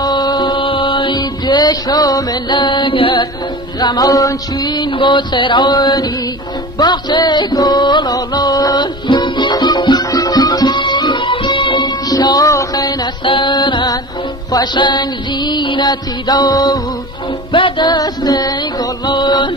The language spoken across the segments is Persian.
آی دشم لگر غمان چین با ترانی باغچه گلالان شاخ نسترن خوشنگ زینتی داود به دست گلان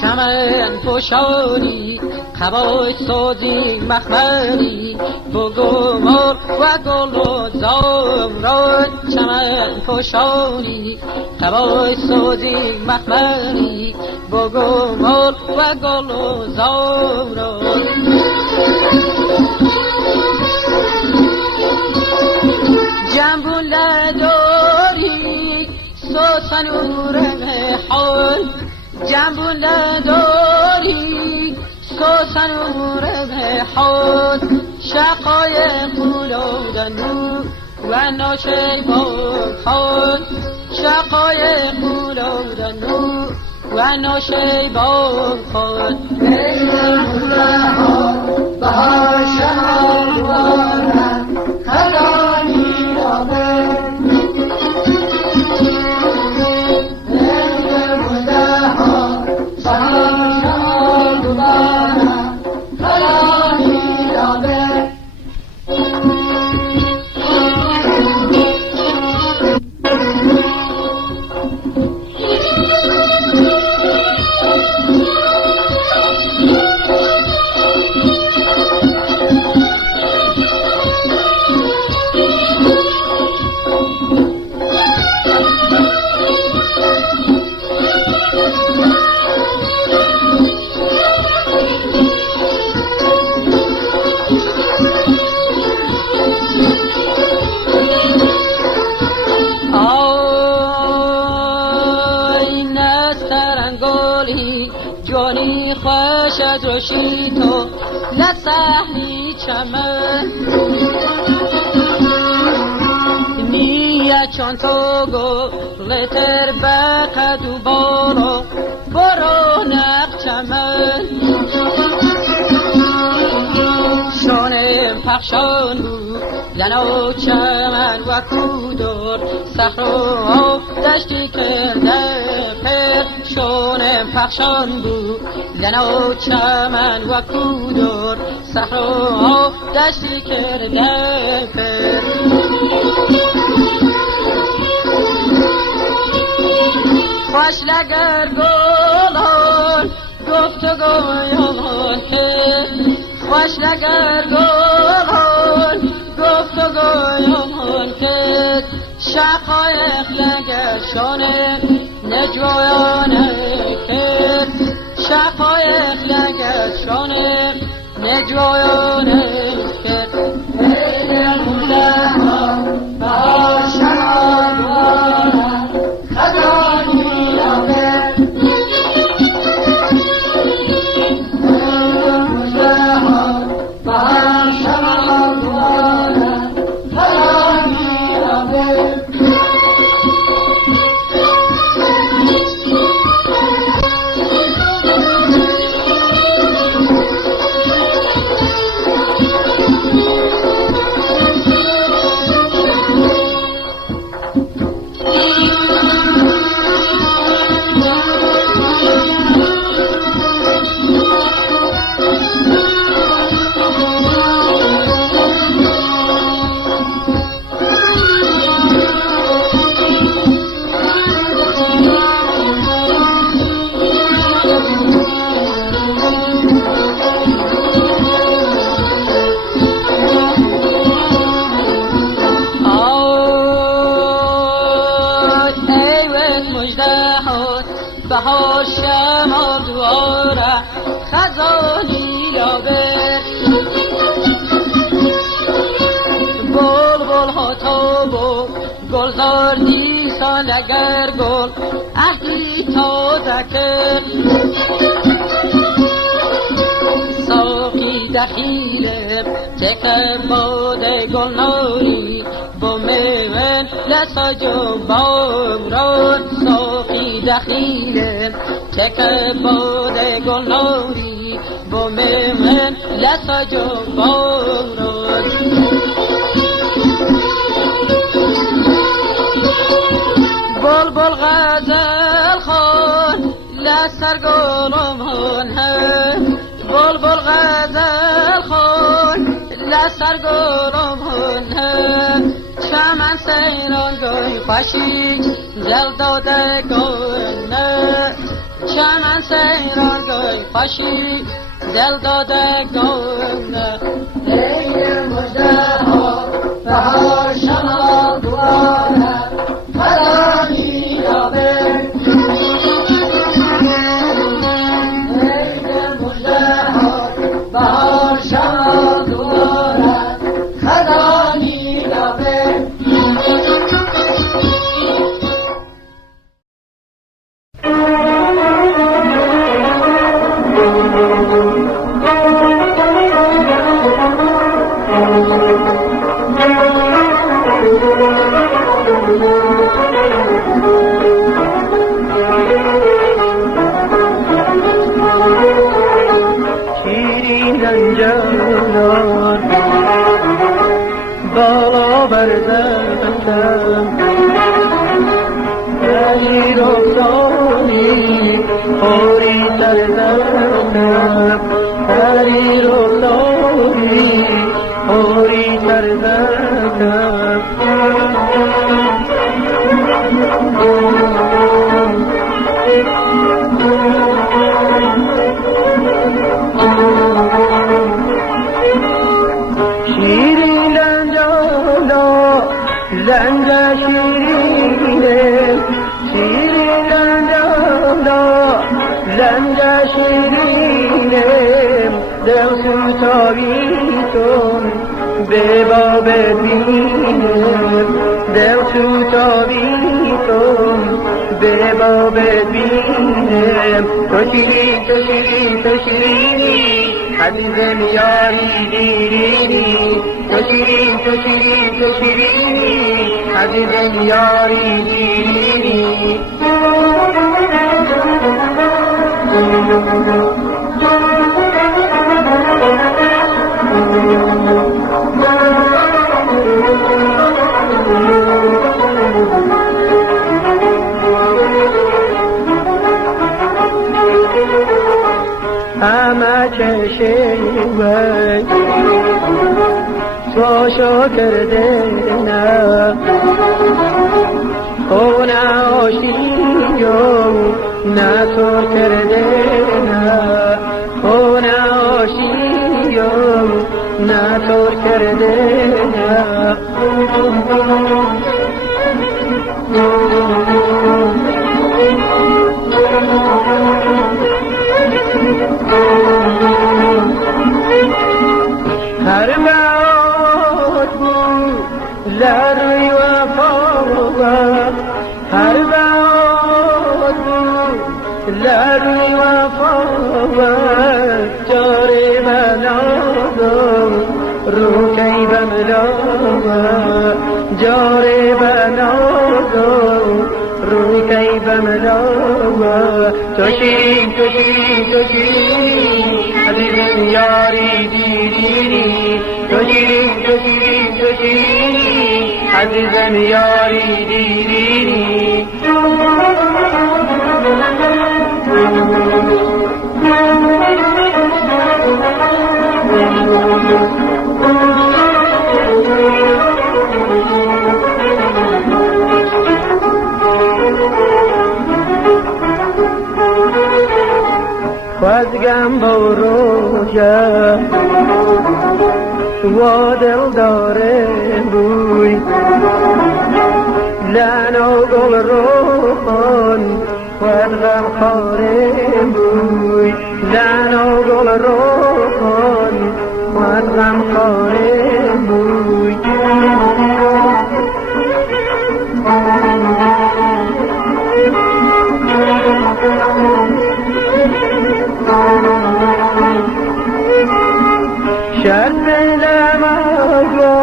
چمن پوشانی قبای سازی مخمری بگو مرغ و گل و زامران چمن پوشانی قبای سازی مخمری بگو مرغ و گل و زامران جنبون نداری سوسن و رمحان جنبون نداری سوسن و رمحان شقای قلودنو و ناشیبان خان شقای قلودنو و ناشیبان خان بهار شهر بارم خلانی رابه جانی خوشت روشی تو لسحنی چمن نیه چون تو گو لتر بقد و بارو برو نق چمن شانم پخشان بود لنو چمن و کودور صحرا دشتی کرده پر شانم پخشان بود لنو چمن و کودور صحرا دشتی کرده پر خوش لگر گلان گفتگویان که خوش لگر گلان گفتگویان که شقایق لگر شانه نجویان که شقایق لگر شانه نجویان که این مولها بهار شهر بارم خزانی لابه بهار شهر بارم خزانی لابه بهار شما دواره خزانی یابر بلبل ها تابو گلزار نیسان اگر گل عهدی تازه کرد ساقی دخیله تکر باده گل ناری با میون لساجو بامران ساقی دخیله تکر باده گل ناری با میون لساجو بامران لسرگلم هنه بلبل غزل خون لسرگلم هنه چمن سیران گوی خوشی دل داده گونه چمن سیران گوی خوشی دل داده گونه ای مجده ها بهار شما دواره خرانی یابه ای مجده ها بهار شما دواره خرانی یابه شیرین رنجان بالا بردم ولی رفتانی خوری تردم ولی رفتانی خوری تردم شیرین لنجالا لنج شیرینه شیرین لنجالا لنج شیرینه دل سوتاویتون به باب بینه دل سوتاویتون به باب بینه تو شیرین تو شیرین تو شیرینی عزیزم یاری دیرینی تو شیرین تو شیرین تو شیرینی عزیزم یاری دیرینی همه چشمه تو کرده نه خونه آشیو نه تو کرده نه خونه آشیو نه تو کرده نه هر موت بود لروی وفا هر موت بود لروی وفا جاری بنادم رو کی بملام جاری بنادم رو کی بملام تو شیرین تو شیرین تو شیرین عزیزم یاری دیدینی تو شیرین تو شیرین تو شیرین عزیزم یاری دیدینی خوزگم با روشه و دل داره بوی لن و گل روحان خوزگم خاره بوی لن و گل روحان خوزگم خاره بوی شرط لماغا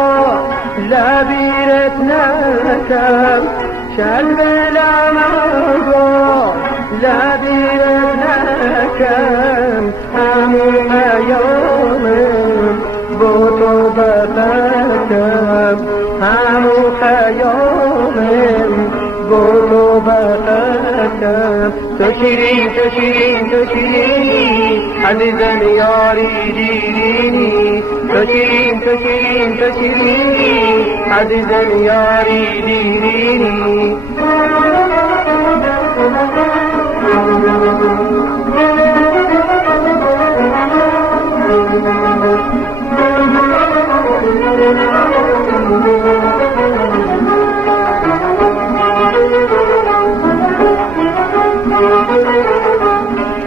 لبیرت نکم شرط لماغا لبیرت نکم همون ایامم با تو بفکم همون خیامم با تو بفکم نکم تو شیرین تو شیرین تو شیرینی عزیزم یاری دیرینی تو شیرین تو شیرین تو شیرینی عزیزم یاری دیرینی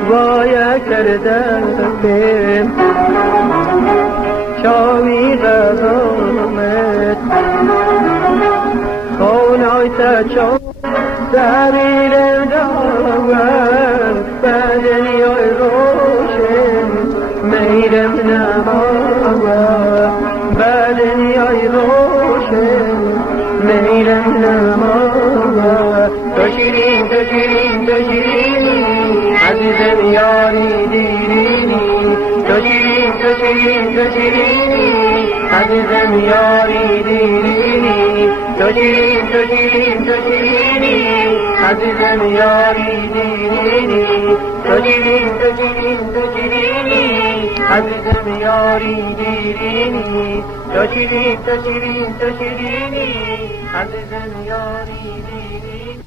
وای کردم شامی غزامت خونای تچا سریرم داور بدنیای روشن میرم نماور بدنیای روشن میرم نماور تو شیرین تو شیرین تو شیرینی عزیزم یاری دیرینی تو شیرین تو شیرین تو شیرینی عزیزم یاری دیرینی تو شیرین تو شیرین تو شیرینی عزیزم یاری دیرینی تو شیرین تو شیرین تو شیرینی عزیزم یاری دیرینی تو شیرین تو شیرین تو شیرینی عزیزم یاری دیرینی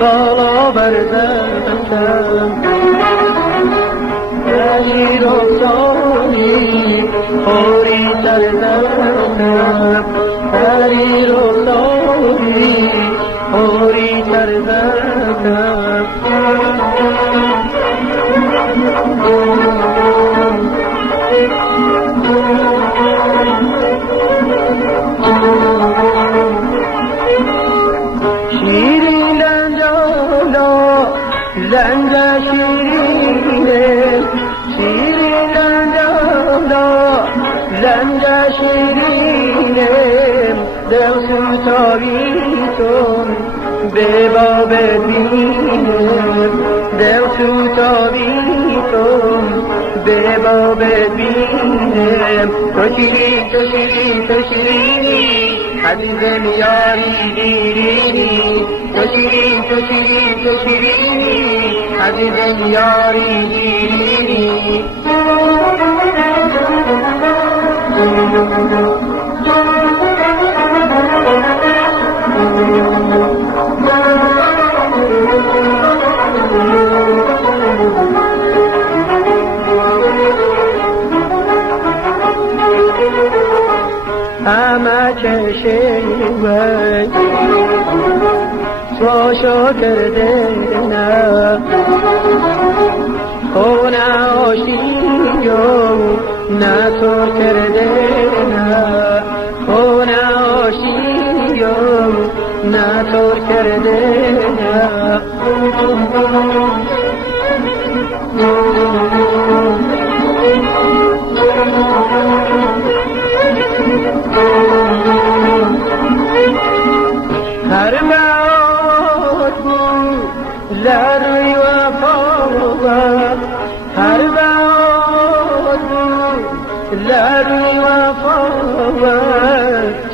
بالا بردم ولی رفتاری خوری سردم ولی رفتاری خوری سردم لنجا شیرینم شیرین لنجا لنجا شیرینم دل سوتاویتون به باب بینم دل سوتاویتون به باب بینم تو شیرین تو شیرین تو شیرینی عزیزم یاری دیرینی تو شیرین تو شیرین تو شیرینی عزیزم یاری دیرینی همه چشمه سوشو کرده نه خونه آشیو نه تو کرده نه خونه آشیو نه تو کرده نه هر موت بود لروی وفاوت هر موت بود لروی وفاوت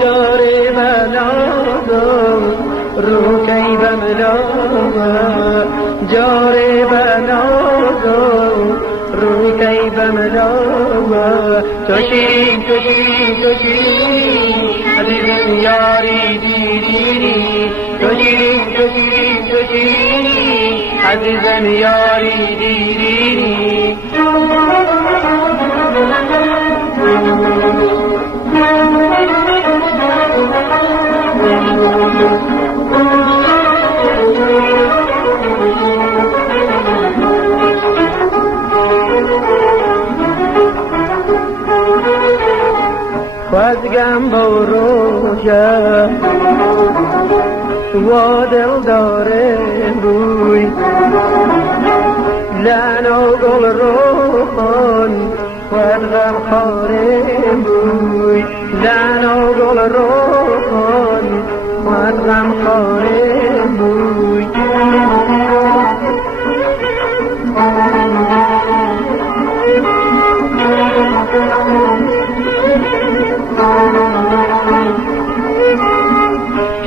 جاری بنادم رو کی بملاوت جاری بنادم رو کی بملاوت تو شیرین تو شیرین تو شیرین عزیزم یاری دیرینی تو شیرین تو شیرین تو شیرین عزیزم یاری دیرینی خواستگم با روشم و دل داره بوی لعن و گل روخان خواستگم خاره بوی لعن و گل روخان خواستگم خاره بوی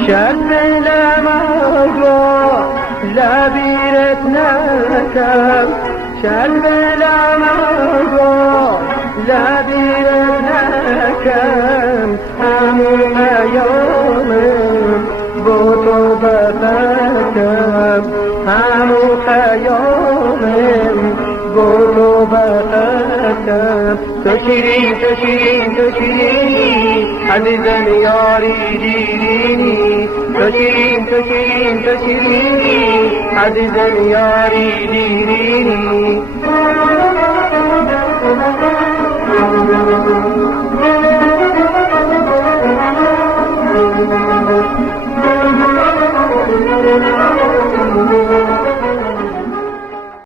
شد بلمغا لبیرت نکم شد بلمغا لبیرت نکم همو خیامم با تو بفتم همو خیامم با تو بفتم تو شیرین تو شیرین تو شیرین عزیزم یاری دیرینی تو شیرین تو شیرین تو شیرین عزیزم یاری دیرینی